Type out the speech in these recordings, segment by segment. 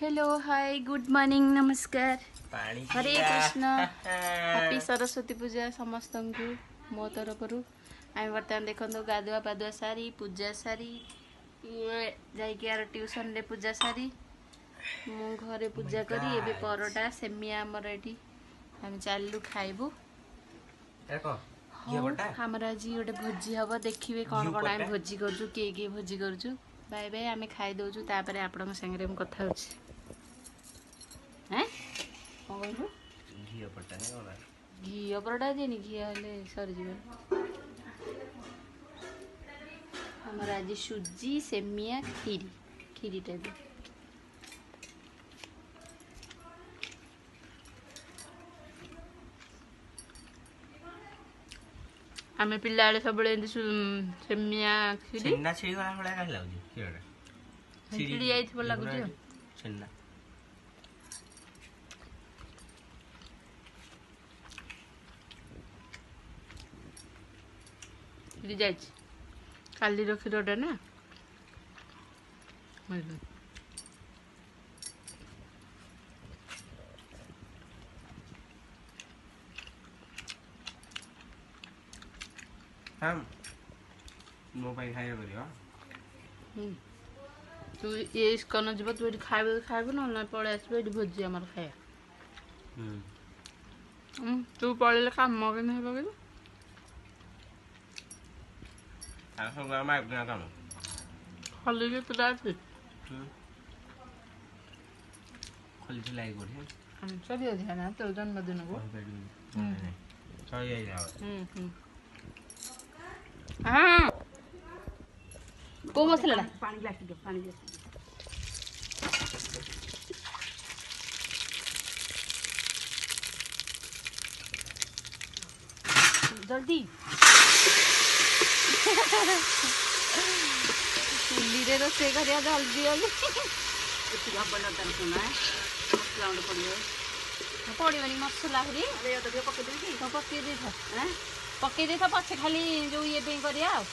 Hello hi good morning नमस्कार हरे Krishna happy Saraswati पूजा समस्त को मो तरफ आम बर्तमान देखो गाधुआ पाधुआ सारी पूजा सारी ट्यूशन रे पूजा सारी मु घरे पूजा करी एबे परोटा सेमिया हमर एठी हम चालू खाइबू हमर आज गोटे भोजी हम देखिए कौन कौन आम भोजी करूँ किए भोजी करूँ बाय बाय आम खाई दौचु तापर आपण संगे कथा होची हैं कौन कहलु घी परोटा देनी घी हेले सरी जीवन हमर आज सुजी सेमिया खीरी खीरी टाइप आमे पिल्ला वाले सब बड़े सेमिया खीरी छेना छेड़ी वाला बड़ा का लाउजी खीरडा छेड़ी आई थी लागु जी छेना खीरी जाई काली रो खीरडा ना हम मोबाइल खाइबा करियो तू ये कन जीव तू ये खाइबू ना पड़े आसबे ये भोजी आमर खाया तू पड़े कम के नहीं लगे सब गामा बिना काम खाली के पिला अछि खोल लाई गोठे हम सभी ध्यान है तो जन्मदिन को सही आई जाओ हाँ को मसला पानी ग्लास दे पानी ग्लास जल्दी चुली रे रोसे करिया जल्दी जल्दी इतना बड़ा तन है मसला उड़ पड़ियो पड़ोनी मसला हरी अरे ये तो पके दे की तो पके दे था हैं पके दे था पछे खाली जो ये पे करिया अब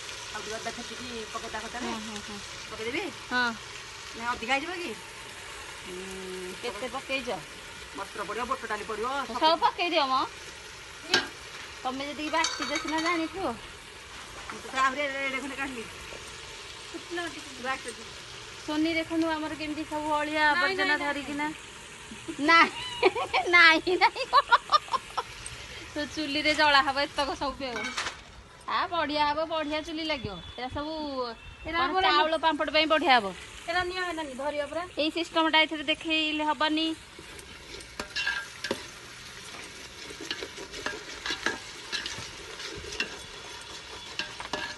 तो देखा कि पकेटा खता हां नहीं हां पके देबे हां मैं अधिक आई जबे की केते पके जा मस्त्र पड़ियो बोट डाली पड़ियो सब पके दियो म तमे जदी बाकी देस ना जानी थो तो आबरे देखने काटली कितना बात सोनी देखनु हमर केमती सब ओलिया आवर्जना धरी कि ना नहीं नहीं तो चुली रे जला हबे तक सब पे आ बढ़िया हबो बढ़िया चुली लाग्यो एरा सब एरा चावल पांपड़ पई बढ़िया हबो एरा निया है नहीं धरियो परा एई सिस्टमटा एथरे देखैले हबनी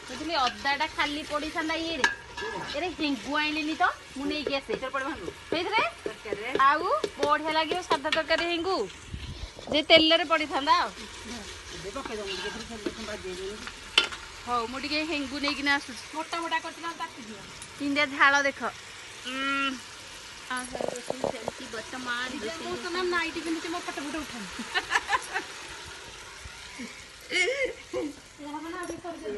बुझली अदाटा खाली पड़ी थांदा ये रे एरे हिंगु आइलिनी तो मु नै के आसे चल पड़ भांगो हेथरे तरकारी आउ बढ़िया लागियो सादा तरकारी हिंगु जे तेल रे पड़ी थांदा दे पके दो मुझे फिर सब देखन बाजे दे हो मु टिके हिंगु नै किना आसु मोटा मोटा करतिना काटी दियो इंडिया झाल देख आ सेल्फी वर्तमान तो तो नाम नाइटी के नीचे मैं फट फट उठान यहां बना अभी कर दे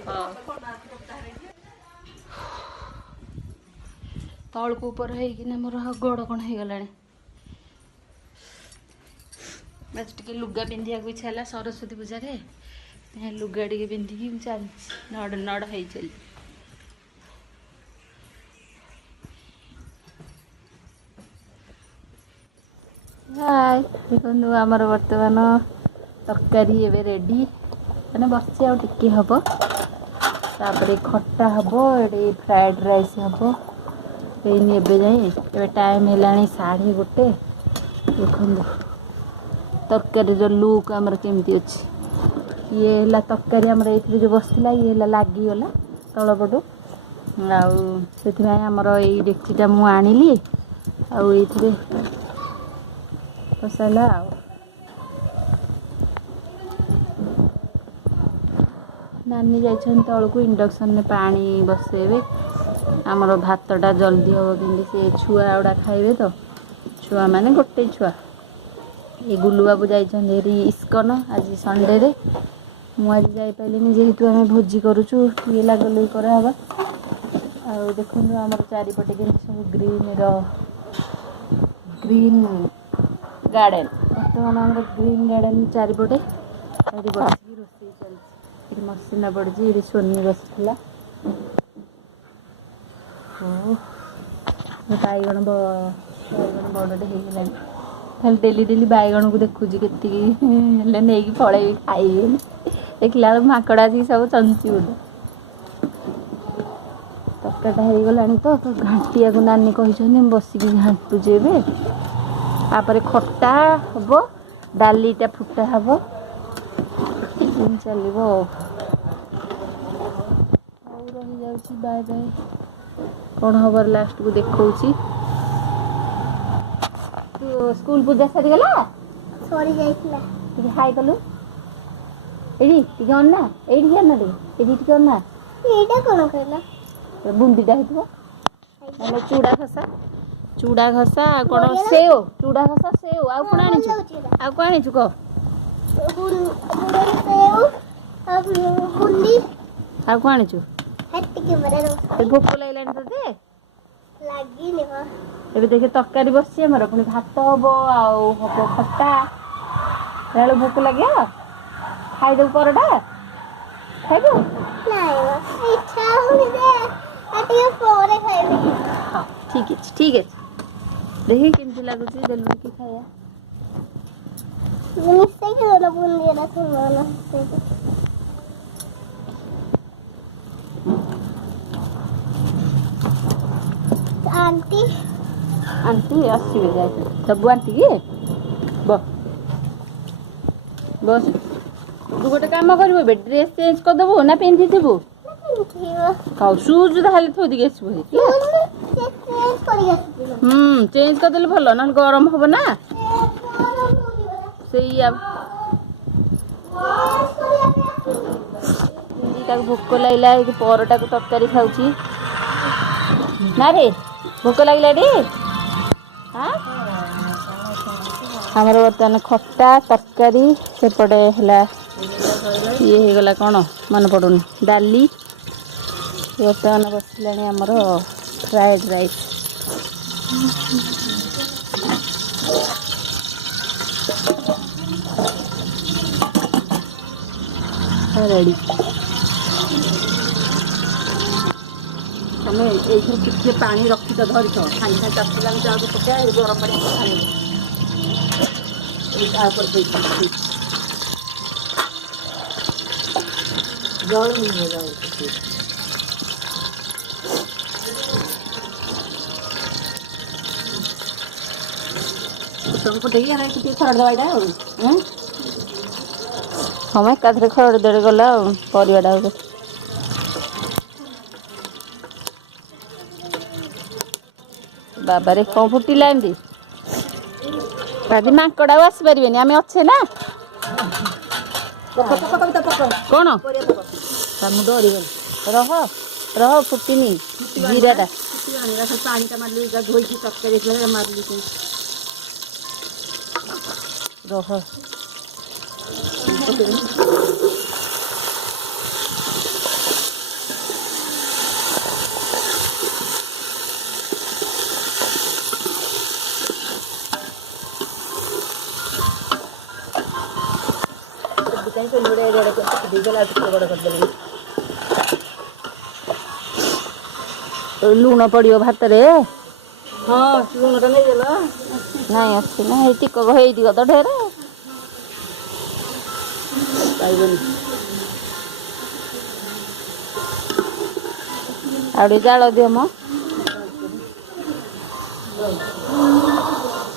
तल को ऊपर है कि ना मोर गोड़ कौन हो गला बस टिके लुगा पिंधिया को इच्छा है सरस्वती पूजा रे लुगा टिके पिंधिकी चल नड़ नड़ है चल हाय देखो आमर वर्तमान तरकारी एवं रेडी मैंने बस आ टिके हम तापर खट्टा हम ये फ्राइड राइस हम ये जाए टाइम है 1:30 देखो तरकारी जो लुक आमर केमती अच्छी ये है तरकारी आमर ये जो बसला ये लगिगला तलपटू आमर ये डेक्चीटा मु आनिली ये बसाला नानी जाइछन तल को इंडक्शन में पानी बसेबे आमर भातटा जल्दी हम कि से छुआ गुड़ा खाइबे तो छुआ माने गोटे छुआ ये गुलु बाबू जाइछन इस्कन आज संडे रे मुझे जापारे जेहेतु आम भोजी करुचु ये लगल करावा देखो आम चारिपटे सब ग्रीन ଗ୍ରୀନ୍ ଗାର୍ଡେନ ବର୍ତ୍ତମାନ ଆମର ଗ୍ରୀନ୍ ଗାର୍ଡେନ ଚାରିପଟେ ଏଠି ବସିକି ରୋଷେଇ ଚାଲିଛି। ଏଠି ମସଲା ପଡ଼ିଛି, ଏଠି ସୋନି ବସିଥିଲା। ବାଇଗଣ ବଡ଼ଟେ ହେଇଗଲାଣି। ଖାଲି ଡେଲି ବାଇଗଣକୁ ଦେଖୁଛି କେତିକି ହେଲେ ନେଇକି ପଳେଇବି, ଖାଇବିନି। ଦେଖିଲା ବେଳକୁ ମାଙ୍କଡ଼ ଆସିକି ସବୁ ଚଞ୍ଚି ବୋଧେ। ତରକାରୀଟା ହେଇଗଲାଣି ତ ଘାଣ୍ଟିବାକୁ ନାନୀ କହିଛନ୍ତି, ମୁଁ ବସିକି ଘାଣ୍ଟୁଛି ଏବେ। ତାପରେ ଖଟା ହବ, ଡାଲିଟା ଫୁଟା ହବ, ଚାଲିବ ଆଉ। ହଉ ରହିଯାଉଛି, ବାଏ ବାଏ। କ'ଣ ହବ ଲାଷ୍ଟକୁ ଦେଖଉଛି। ତୁ ସ୍କୁଲ ପୂଜା ସରିଗଲା? ସରି ଯାଇଥିଲା। ଟିକେ ହାଇ କଲୁ। ଏଇଠି ଟିକେ ଅନା, ଏଇଠି ଅନା, ଟିକେ ଏଇଠି ଟିକେ ଅନା। ଏଇଟା କ'ଣ କହିଲା? ବୁନ୍ଦିଟା ହେଇଥିବ, ନହେଲେ ଚୁଡ଼ା ଘଷା ଆଉ କ'ଣ ସେଓ, ଚୁଡ଼ା ଘଷା ସେଓ। ଆଉ କ'ଣ ଆଣିଛୁ? ଆଉ କ'ଣ ଆଣିଛୁ କହ? ଆଉ କ'ଣ ଆଣିଛୁ? ଭୋକ ଲାଗିଲାଣି ତତେ? ଏବେ ଦେଖେ ତରକାରୀ ବସିଛି ଆମର, ପୁଣି ଭାତ ହବ, ଆଉ ହବ ଖଟା। ବେଳୁ ଭୋକ ଲାଗିବ, ଖାଇଦେବୁ ପରଟା, ଖାଇବୁ? ହଁ ଠିକ୍ ଅଛି, ଠିକ୍ ଅଛି। ଦେଖି କେମିତି ଲାଗୁଛି, ଦେଲୁ କି ଖାଇବା। आंटी आंटी ଆସିବେ, ଯାଇଥିଲେ ସବୁ ଆଣ୍ଟି କି ବସ। ତୁ ଗୋଟେ କାମ କରିବୁ, ଏବେ ଡ୍ରେସ୍ ଚେଞ୍ଜ କରିଦେବୁ ନା ପିନ୍ଧିଥିବୁ? ହଉ ସୁଜ୍ ତାହେଲେ ଥୋଇ ଦେଇକି ଆସିବୁ। ଚେଞ୍ଜ କରିଦେଲେ ଭଲ, ନହେଲେ ଗରମ ହବ ନା। ସେଇଆ ତାକୁ ଭୋକ ଲାଗିଲା, ଏଇଠି ପରଟାକୁ ତରକାରୀ ଖାଉଛି। ନା ରେ ଭୋକ ଲାଗିଲାଟି? ଆମର ବର୍ତ୍ତମାନ ଖଟା ତରକାରୀ, ସେପଟେ ହେଲା ଇଏ ହେଇଗଲା କ'ଣ ମନେ ପଡ଼ୁନି, ଡାଲି। ବର୍ତ୍ତମାନ ବସିଲାଣି ଆମର ଫ୍ରାଏଡ୍ ରାଇସ୍। ରେଡ଼ି। ତମେ ଏଇଥିରେ ଟିକେ ପାଣି ରଖିଛ, ଧରିଛ, ସାଙ୍ଗେ ସାଙ୍ଗେ ଚାପିଲାଣି ଚାକୁ ପକା, ଗରମ ପାଣି ଛାଣିବ। ତାପରେ ଦେଇଛି ଜଳ ସବୁ ପଟେଇକି ଟିକେ ଖରଡ଼ି ଦେବା ଏଇଟା ଆଉ। ହଁ ଏକାଥରେ ଖରଡ଼ି ଦେଲେ ଗଲା ଆଉ ପରିବାଟା। ବାବାରେ କ'ଣ ଫୁଟିଲା ଏମିତି? ଆଜି ମାଙ୍କଡ଼ ଆଉ ଆସିପାରିବେନି, ଆମେ ଅଛେ ନା। କ'ଣ ମୁଁ ଡରିଗଲି? ରହ ଫୁଟିନି ଜିରାଟା। ପାଣିଟା ମାରିଲି, ଧୋଇକି ତରକାରୀ ମାରିଲି। ରହ ଲୁଣ ପଡ଼ିବ ଭାତରେ। ହଁ ଲୁଣଟା ନେଇଗଲ। ନାଇଁ ଅଛି ନା, ଏଇ ଟିକକ ହେଇଯିବ ତ ଢେର ପାଇବନି। ଆଉ ଟିକେ ଜାଳ ଦିଅ ମ।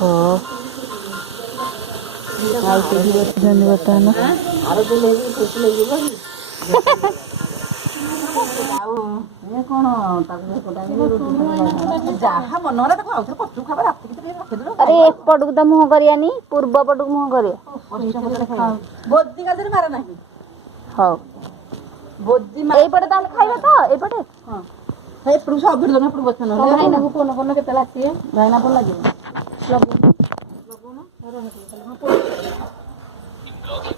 ହଁ ଆଉ କେହି ବସିଛନ୍ତି ବର୍ତ୍ତମାନ। ଆରେ ଏପଟକୁ ତ ମୁହଁ କରିବାନି, ପୂର୍ବ ପଟକୁ ମୁହଁ କରିବା। ହଉ ଏଇପଟେ ତାହେଲେ ଖାଇବା ତ, ଏଇପଟେ। ଭାଇନାକୁ ଫୋନ କରୁନ, କେତେବେଳେ ଆସିବେ? ଭାଇନା ଫୋନ ଲାଗିବ।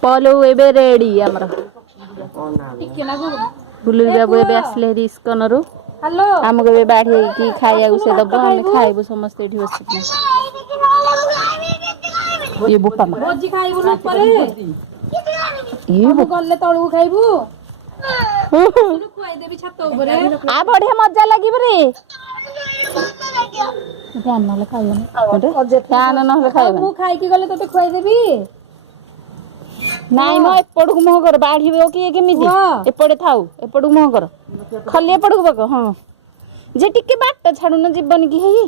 ପଲଉ ଏବେ ରେଡି ଆମର। ବୁଲୁରି ବାବୁ ଏବେ ଆସିଲେ ହେରି ଇସ୍କନରୁ। ଆମକୁ ଏବେ ବାଢିକି ଖାଇବାକୁ ସେ ଦବ, ଆମେ ଖାଇବୁ ସମସ୍ତେ ଏଠି ବସିକି। ये बोपा मा ଭୋଜି ଖାଇବୁ ନା ଉପରେ ये ମୁଁ ଗଲେ ତଳକୁ ଖାଇବୁ ଖୁଆଇଦେବି ଛାତ ଉପରେ आ बढ़िया मजा लागिब रे ध्यान नले खाइबनी ध्यान नले खाइबनी ମୁଁ ଖାଇକି ଗଲେ ତତେ ଖୁଆଇଦେବି ନାଇଁ ମ ଏପଟକୁ ମୁହଁ କର ବାଢିବ କିଏ କେମିତି ଏପଟେ ଥାଉ ଏପଟକୁ ମୁହଁ କର ଖାଲି ଏପଟକୁ ପକ ହଁ ଯେ ଟିକେ ବାଟ ଛାଡୁନ ଯିବନି କି ହେଇ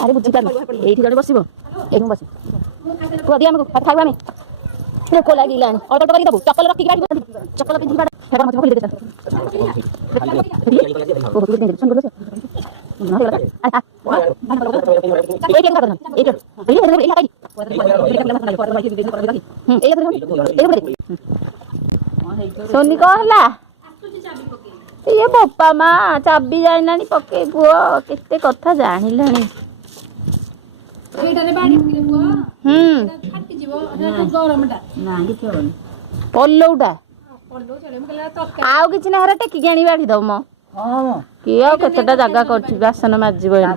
ଆରେ ବୁଝି ପାରୁନ ଏଇଠି ଜଣେ ବସିବ ଏଇଠି ବସି କୁହ ଦିଅ ଆମକୁ ଖାଇବୁ ଆମେ ଭୋକ ଲାଗିଲାଣି ଅଳ୍ପ ଅଳ୍ପ କରି ଦେବୁ ଚପଲ ରଖିକି ବାଢିବ ଚପଲ ପିନ୍ଧିକି ବାଢ ହେଟା ମତେ ଖୋଲି सोनी कह ହେଲା ये बोपा मा चाबी जाइलानी पके पुओ केते कथा जानिलानी ଏଇଟାରେ ବାଡି ପକେଇଲେ ପୁଅ ଫାଟିଯିବ ଏଟା ଗରମଟା ନା କିଛି ହବନି ପଲଉଟା ପଲଉ ଚଳେ ମୁଁ କହିଲା ତରକାରୀ ଆଉ କିଛି ନା ହେରା ଟେକି ଆଣି ବାଢି ଦବ ମ ହଁ କିଏ ଆଉ କେତେଟା ଜାଗା କରିଛି ବାସନ ମାଜିବ ଏଇନା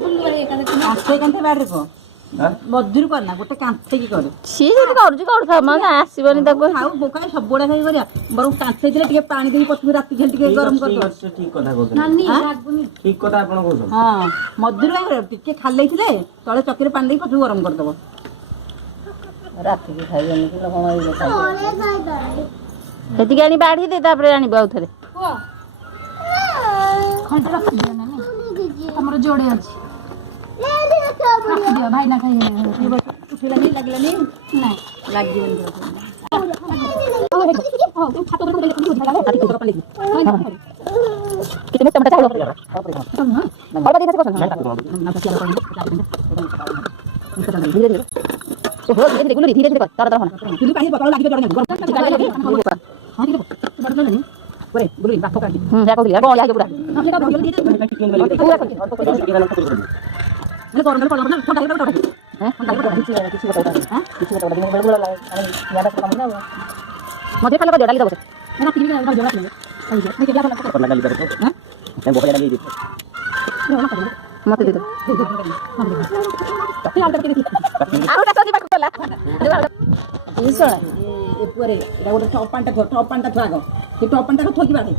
ବୁଲୁଆରେ ଏକାଦଶୀ କାନ୍ଥେ କାନ୍ଥେ ବାଡିରେ କହ ମଜୁରୀ କରନା ଗୋଟେ କାନ୍ଥେକି କରେ ସିଏ ଯଦି କରୁଛି କରୁଥାଉ ମ ଆସିବନି ତାକୁ ଆଉ ବୋକାଏ ସବୁବେଳେ ଖାଇ କରିବା ବରଂ କାନ୍ଥେ ଥିଲେ ଟିକେ ପାଣି ଦେଇକି ପଛକୁ ରାତି ଖାଲି ଟିକେ ଗରମ କରିଦବ ଠିକ କଥା କହୁଛନ୍ତି ନାନୀ ଲାଗୁନି ଠିକ କଥା ଆପଣ କହୁଛନ୍ତି ହଁ ମଜୁରୀ କାଇଁ କରିବା ଟିକେ ଖାଲି ଥିଲେ ତଳେ ଚକିରେ ପାଣି ଦେଇକି ପଛକୁ ଗରମ କରିଦବ ରାତିକି ଖାଇବେନି କି କଣ ସେତିକି ଆଣି ବାଢି ଦେ ତାପରେ ଆଣିବ ଆଉ ଥରେ ପୁଅ ଖଣ୍ଡେ ରଖିଦିଅ ନାନୀ ତମର ଯୋଡେ ଅଛି ରଖିଦିଅ ଭାଇ ନା ଖାଇବେ ଉଠିଲାନି ଲାଗିଲାନି ନାଇଁ ଲାଗିବନି କିଛି ମୋଟା ମୋଟା ଚାଉଳ ଅଳ୍ପ ଦେଇକି କସ ଧୀରେ ଧୀରେ ଓହୋ ଧୀରେ ଧୀରେ ଗୁଲୁରି ଧୀରେ ଧୀରେ କର ତର ତର ହନ ଚୁଲି ପାଣି ପକାଳ ଲାଗିବ ଜଣେ ଗରମ ପରେ ଗୁଲି ବାପ କାଟି ଯା କହିଲି ବଳ ଆଇବ ପୁରା ସେଟା ଧରିଲ দিয়ে ପୁରା ମାନେ ଗରମ ପଡଲା ନା ଥଣ୍ଡା ହେଇଗଲା ଟଟା କିଛି କଥା କିଛି କଥା ଦିନ ବେଳ ଗୁଡା ইয়াটা কাম না মধ্যে খালি করে ডালি দাও ନା ତିନି ଜଣ ଜଣା ଥିଲେ ଦେଖେ ଯା ଭଲ କରନା ଗାଲି ଦବ ହଁ ମୁଁ ବହେ ଲାଗି ଦିଏ ମତେ ଦେ ତତେ ଆଲଟା ଟିକେ ଆଉ ଟା ସଜି ପାଖ କଲା ଇସଣ ଏପରେ ଏଟା ଗୋଟେ ଟପ୍ ପାଣ୍ଟା ଥୁଆ ଆଗ ସେ ଟପ୍ ପାଣ୍ଟା ଥୋକି ବାଡେ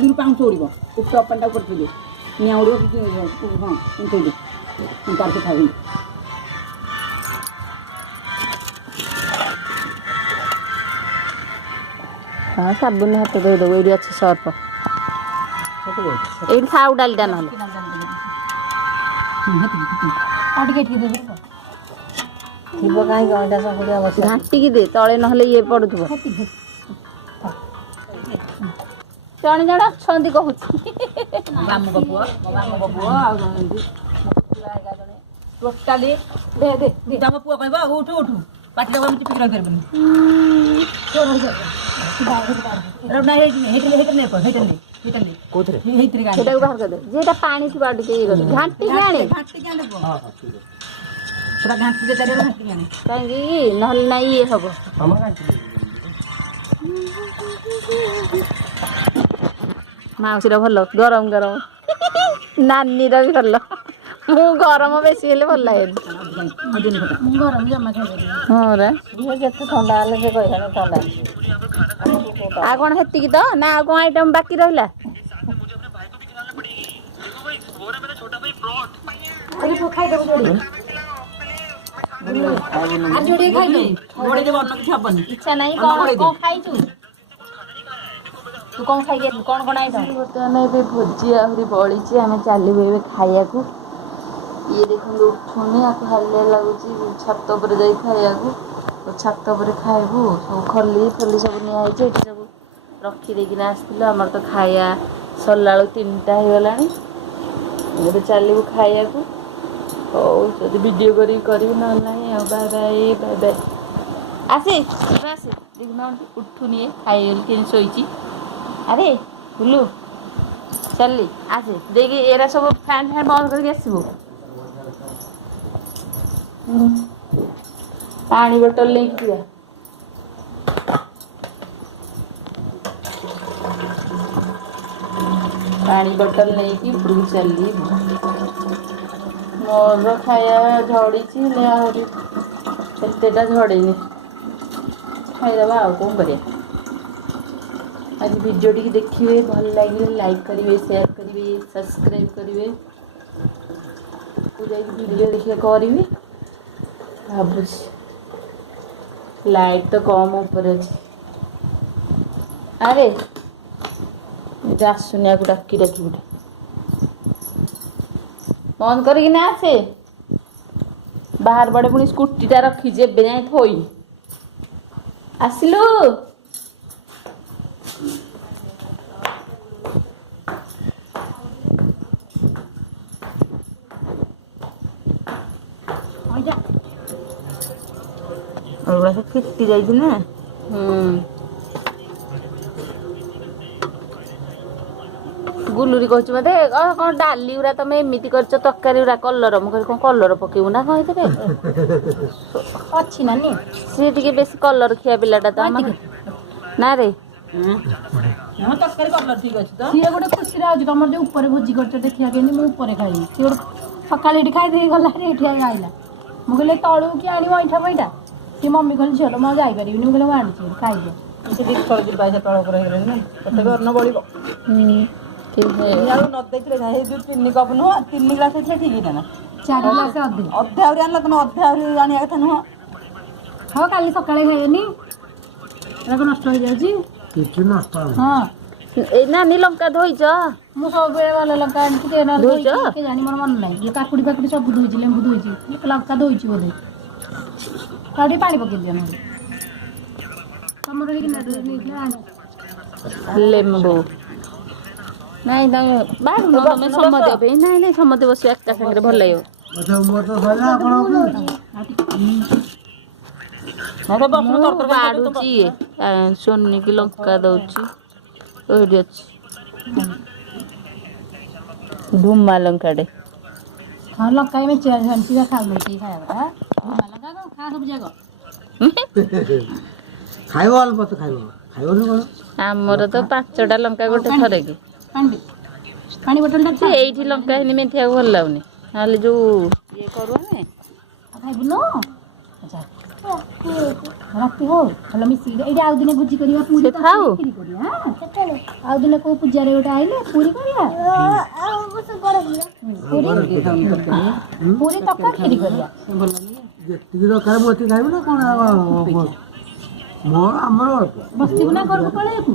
ଦୂର ପାଉଁଶ ଉଡ଼ିବ ସେ ଟପ୍ ପାଣ୍ଟା ଉପରେ ଥୋଇଦେ ନିଆଁ ଉଡ଼ିବ କି ହଁ ଥୋଇଦେ ତାର ସେ ଖାଇବି हाँ साबुन हाथ दे दो ये अच्छे सर्फ ये खाऊ डालटा ना ଆଉ ଟିକେ ଏଠିକି ଦେବେ ଥିବ କାହିଁକି ଅଣ୍ଡା ସବୁଡ଼ିଆ ବସି ଘାଟିକି ଦେ ତଳେ ନହେଲେ ଇଏ ପଡୁଥିବ ଜଣେ ଜଣେ ଅଛନ୍ତି କହୁଛି ମାମୁଙ୍କ ପୁଅ ଆଉ ଜଣେ ଟୋଟାଲି ଦେ ଦେ ଦିଟା ମୋ ପୁଅ କହିବ ଉଠୁ ଉଠୁ ପାଟିଟାକୁ ଆମେ ଚିପିକି ରହିପାରିବୁନି ସେଟାକୁ ବାହାର କରିଦେ ଯେଟା ପାଣି ଥିବ ଆଉ ଟିକେ ଇଏ କରିଦେ ଘାଣ୍ଟିକି ଆଣେ କାହିଁକି ନହେଲେ ନାଇଁ ଇଏ ହବ ମାଉସୀର ଭଲ ଗରମ ଗରମ ନାନୀର ବି ଭଲ ମୁଁ ଗରମ ବେଶୀ ହେଲେ ଭଲ ଲାଗେନି ମୁଁ ଗରମ ଜମା ଖାଇପାରିବି ହଁ ରେ ଯେତେ ଥଣ୍ଡା ହେଲେ ସେ କହିଲାଣି ଥଣ୍ଡା ଆଉ କଣ ହେତିକି ତ ନା ଆଉ କଣ ଆଇଟମ ବାକି ରହିଲା ଖାଇଦେବୁ ଯୋଡ଼ି ଆଉ ଯୋଡ଼ିଏ ଖାଇଦେବୁ କିଛି ହବନି ଇଚ୍ଛା ନାହିଁ କଣ କଣ ଖାଇଛୁ ତୁ କଣ ଖାଇକି ଆସିବୁ କଣ କଣ ଆଇଟମ ବର୍ତ୍ତମାନ ଏବେ ଭୋଜି ଆହୁରି ବଳିଛି ଆମେ ଚାଲିବୁ ଏବେ ଖାଇବାକୁ ଇଏ ଦେଖନ୍ତୁ ଉଠୁନି ଆକୁ ହାଲିଆ ଲାଗୁଛି ଛାତ ଉପରେ ଯାଇ ଖାଇବାକୁ ଛାତ ଉପରେ ଖାଇବୁ ସବୁ ଖଲି ଫଲି ସବୁ ନିଆହେଇଛି ଏଠି ସବୁ ରଖିଦେଇକିନା ଆସିଥିଲୁ ଆମର ତ ଖାଇବା ସରିଲା ବେଳକୁ 3ଟା ହେଇଗଲାଣି ଏବେ ଚାଲିବୁ ଖାଇବାକୁ ହଉ ଯଦି ଭିଡ଼ିଓ କରିବି ନହେଲେ ନାହିଁ ଆଉ ବାଏ ବାଏ ଆସେ ଆସେ ଦେଖୁନ ଉଠୁନି ଖାଇଗଲି କେମିତି ଶୋଇଛି ଆରେ ବୁଲୁ ଚାଲି ଆସେ ଦେଇକି ଏରା ସବୁ ଫ୍ୟାନ୍ ବନ୍ଦ କରିକି ଆସିବୁ ପାଣି ବୋଟଲ ନେଇକି ଯିବା ପାଣି ବୋଟଲ ନେଇକି ଉପରକୁ ଚାଲିଲି। ମୋର ଖାଇବା ଝଡ଼ିଛି, ହେଲେ ଆହୁରି ଏତେଟା ଝଡ଼େନି। ଖାଇଦେବା ଆଉ କ'ଣ କରିବା। ଆଜି ଭିଡ଼ିଓ ଟିକେ ଦେଖିବେ, ଭଲ ଲାଗିଲେ ଲାଇକ୍ କରିବେ, ସେୟାର କରିବେ, ସବସ୍କ୍ରାଇବ୍ କରିବେ। ମୁଁ ଯାଇକି ଭିଡ଼ିଓ ଦେଖିବା କରିବି ଭାବୁଛି। ଲାଇଟ୍ ତ କମ୍ ଉପରେ ଅଛି। ଆରେ ଆସୁନି, ଆକୁ ଡାକି ଗୋଟେ ବନ୍ଦ କରିକି ନା ଆସେ। ବାହାର ପଟେ ପୁଣି ସ୍କୁଟିଟା ରଖିଛି, ଏବେ ଯାଇ ଥୋଇ ଆସିଲୁ। ଫିଟି ଯାଇଛି ନା। ଗୁଲୁରି କହୁଛି ମତେ କ'ଣ ଡାଲି ଗୁରା ତମେ ଏମିତି କରିଛ, ତରକାରୀ ଗୁରା କଲର। ମୁଁ କହିଲି କ'ଣ କଲର ପକେଇବୁ ନା କ'ଣ ହେଇଥିରେ ଅଛି ନାନି। ସିଏ ଟିକେ ବେଶୀ କଲର ଖିଆ ପିଲାଟା ତ ଆମର। ନା ରେ ତରକାରୀ କଲର ଠିକ ଅଛି ତ। ସିଏ ଗୋଟେ ଖୁସିରେ ଅଛି ତମର ଯୋଉ ଉପରେ ଭୋଜି କରିଛ ଦେଖିବା କେମିତି ମୁଁ ଉପରେ ଖାଇବି। ସିଏ ଗୋଟେ ସକାଳେ ଏଠି ଖାଇଦେଇ ଗଲା, ଏଠି ଆଇଲା। ମୁଁ କହିଲି ତଳୁ କି ଆଣିବ ଅଇଁଠା ଫଇଁଠା। ସିଏ ମମି କହିଲି ଝିଅ ମୁଁ ଆଉ ଯାଇପାରିବିନି। ମୁଁ କହିଲି ମୁଁ ଆଣିଛି ଖାଇଦିଅ। ସେ ଦିଥର ଯିବା ଆସିବା ତଳ ଉପରେ ହେଇଗଲେଣି ନା, ତଥାପି ଅନ୍ନ ବଳିବ। ଆଉ ନ ଦେଖିଲେ ହେଇ ଯୋଉ 3 କପ୍ ନୁହଁ, 3 ଗ୍ଲାସ ହେଇଥିଲେ ଠିକ ହେଇଥାନ୍ତା। 4 ଗ୍ଲାସ ଅଧେ। ଅଧେ ଆହୁରି ଆଣିଲ, ତମେ ଅଧେ ଆହୁରି ଆଣିବା କଥା ନୁହଁ। ହଁ କାଲି ସକାଳେ ଖାଇବେନି, ଏରାକ ନଷ୍ଟ ହେଇଯାଉଛି। କିଛି ନଷ୍ଟ ହଁ ଏଇ ନାନୀ ଲଙ୍କା ଧୋଇଛ? ମୁଁ ସବୁବେଳେ ଭଲ ଲଙ୍କା ଆଣିଛି, ଧୋଇଛ? ଜାଣି ମୋର ମନେ ନାହିଁ। ଇଏ କାକୁଡ଼ି ଫାକୁଡ଼ି ସବୁ ଧୋଇଛି, ଲେମ୍ବୁ ଧୋଇଛି, ଲଙ୍କା ଧୋଇଛି ବୋଧେ। ଆଉ ଟିକେ ପାଣି ପକେଇ ଦିଅ ନହେଲେ। ତମର ଲେମ୍ବୁ ନାଇଁ ତମେ ବାଢୁନ, ତମେ ସମସ୍ତେ ପାଇଁ। ନାଇଁ ସମସ୍ତେ ବସିବା ଏକା ସାଙ୍ଗରେ ଭଲ ଲାଗିବ। ମୁଁ ବାଢୁଛି, ସୋନିକି ଲଙ୍କା ଦଉଛି। ଏଇଠି ଅଛି ଧୁମା ଲଙ୍କାଟେ। ହଁ ଲଙ୍କା ମେଞ୍ଚେ ଝାଞ୍ଚିବା ଖାଉନି ଖାଇବା କଥା। ଧୁମା ଲଙ୍କା କଣ ଖା ସବୁ ଯାକ। ଖାଇବ ଅଳ୍ପ ତ ଖାଇବ, ଖାଇବନି କ'ଣ? ଆମର ତ 5ଟା ଲଙ୍କା ଗୋଟେ ଥରକେ। ପାଣି ବୋଟଲଟା ସେ ଏଇଠି ଲଙ୍କା ହେଇନି ମେଥିବାକୁ ଭଲ ଲାଗୁନି, ନହେଲେ ଯୋଉ ଇଏ କରୁ ଆମେ। ଖାଇବୁନୁ? ରାତି ହଉ ଭଲ ମିଶିକି ଏଇଠି ଆଉ ଦିନେ ଭୋଜି କରିବା। ସେ ଥାଉ। ଆଉ ଦିନେ କୋଉ ପୂଜାରେ ଗୋଟେ ଆଇଲେ ପୁରୀ କରିବା। ପୁରୀ ତରକାରୀ କ୍ଷୀରି କରିବା। ଯେତିକି ଦରକାର ମୁଁ ଏତିକି ଖାଇବି ନା କ'ଣ? ଆମର ଅଳ୍ପ। ବସିବୁ ନା ଘରକୁ ପଳେଇବୁ?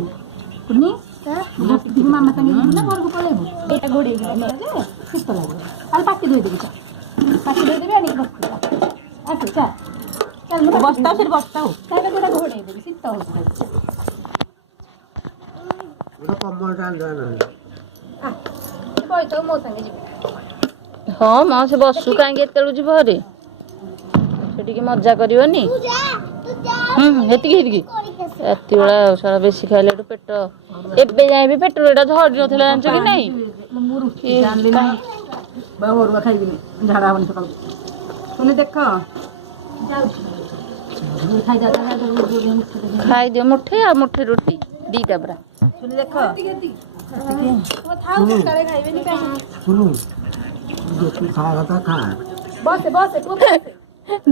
କୁନି ବସିଥିବୁ ମାମା ସାଙ୍ଗେ ଯିବୁ ନା ଘରକୁ ପଳେଇବୁ? ଏଇଟା ଘୋଡ଼େଇକି ସୁସ୍ଥ ଲାଗିବ। ତାହେଲେ ପାଟି ଧୋଇଦେବି, ପାଟି ଧୋଇଦେବି ଆଣିକି ବସିଥିବ। ଆସୁ ଚାଲ ବସ୍ତା ସେଠି ବସ୍ତା ହଉ। ତାହେଲେ ଯୋଉଟା ଘୋଡ଼େଇ ଦେବି, ଶୀତ ହଉଛି। ଗୋଟେ କମଳଟା ଆଣିଦେବା ନହେଲେ। କହିଥାଉ ମୋ ସାଙ୍ଗେ ଯିବି। ହଁ ମ ସେ ବସୁ କାହିଁକି ଏତେବେଳୁ ଯିବ ଘରେ? ସେ ଟିକେ ମଜା କରିବନି। ହେତିକି ରାତି ବେଳା ସାରା ବେଶୀ ଖାଇଲେ ଏଠୁ ପେଟ, ଏବେ ଯାଏ ବି ପେଟରୁ ଏଟା ଝଡ଼ି ନଥିଲା, ଜାଣିଛ କି ନାଇଁ? ଅରୁଆ ଖାଇବିନି, ଝାଡ଼ା ହବନି ସକାଳୁ। ଶୁଣି ଦେଖ ଖାଇଦିଅ ମୁଠେ, ଆଉ ମୁଠେ ରୁଟି 2ଟା ପୁରା। ଶୁଣି ଦେଖ ଶୁଣୁ, ଯେତିକି ଖାଇବା କଥା ଖା।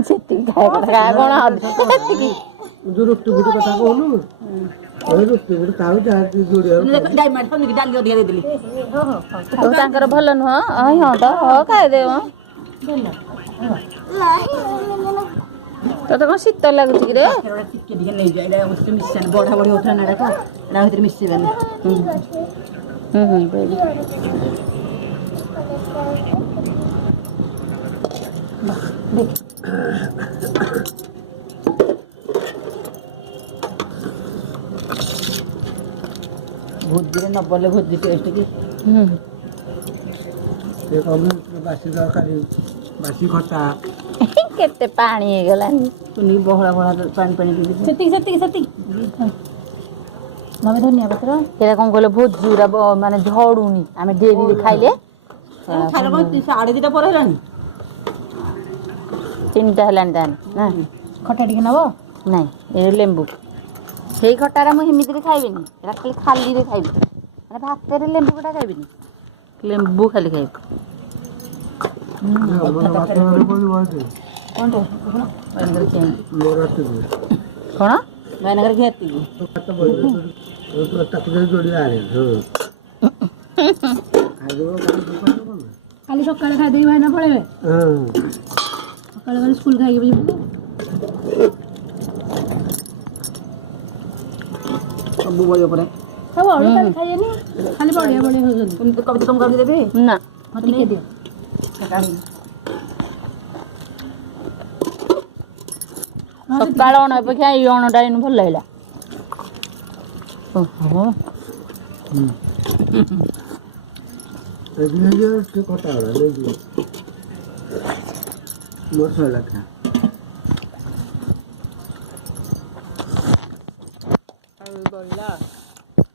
ଯେତିକି ଖାଇବା କଥା ଖାଇବା, କ'ଣ ସେତିକି? ଯୋଉ ରୁଟି ଫୁଟି କଥା କହୁନୁ, ରୁଟି ଫୁଟି ଖାଉ ଯାହା ଯୋଡ଼ିବାକୁ। ଡାଲି ଅଧିକା ଦେଇଦେଲି। ତାଙ୍କର ଭଲ ନୁହଁ? ହଁ ତ ଖାଇଦେବ। ତତେ କ'ଣ ଶୀତ ଲାଗୁଛି କି ରେ? ଟିକେ ଟିକେ ନେଇଯାଏ, ଏଇଟା ମିଶିବନି। ବଢ଼ା ବଢ଼ି ହଉଥିଲା ନା ଏଟା, ଏଟା ଭିତରେ ମିଶିବନି। ଭୋଜିରେ ନ ବଲେ ଭୋଜି ଟେଷ୍ଟ କି? ସେ କଣ ବାସି ତରକାରୀ, ବାସି ଖଟା। କେତେ ପାଣି ହେଇଗଲାଣି। ଶୁଣି ବହଳା ବହଳା ପାଣି ପିଇବି। ସେତିକି ନବେ ଧନିଆ ପତ୍ର। ସେଇଟା କ'ଣ କହିଲ, ଭୋଜି ଗୁରା ମାନେ ଝଡ଼ୁନି। ଆମେ ଡେରିରେ ଖାଇଲେ। ଖାଇଲା କ'ଣ 2:30 ପରେ ହେଲାଣି? 3ଟା ହେଲାଣି ତାହେଲେ ନା? ଖଟା ଟିକେ ନବ? ନାଇଁ ଏ ଲେମ୍ବୁ। ସେଇ ଖଟାଟା ମୁଁ ଏମିତିରେ ଖାଇବିନି, ଏଟା ଖାଲିରେ ଖାଇବି। ମାନେ ଭାତରେ ଲେମ୍ବୁ ଖଟା ଖାଇବିନି। ଲେମ୍ବୁ ଖାଲି ଖାଇବୁ। ଆମର ଭାତ ଘରେ ବୋଲି ବଇଛି କ'ଣ ଭାଇନଗର ଖିଆ ମୋର ଆସିବି କ'ଣ? ଭାଇନଗର ଖିଆ ଏତିକି ଭାତ ବଇଛି ତାକୁ ଯାଇ ଯୋଡ଼ି ଆଣେ ହଁ ଖାଇଦେବ କାଲି ସକାଳେ ଖାଇଦେଇ ଭାଇନା ପଳେଇବେ। ହଁ ସକାଳେ କାଲି ସ୍କୁଲ ଖାଇକି ବି ଯିବୁ। ସବୁ ବଳି ଉପରେ ସବୁ ଅଳୁ କାଲି ଖାଇବେନି, ଖାଲି ବଢ଼ିଆ ବଢ଼ିଆ ହେଉଛନ୍ତି। କବିତା ତୁମ କାହାକୁ ଦେବି ନା ହଁ ଟିକେ ଦିଅ। ସକାଳ ଅଣ ଅପେକ୍ଷା ଏଇ ଅଣଟା ଏଇନୁ ଭଲ ଲାଗିଲା। ଓହୋ ଏଠି ହେଇଯିବ ଟିକେ କଟା ହେଲା ନେଇଯିବ ମୋର ଶହେ ଲକ୍ଷ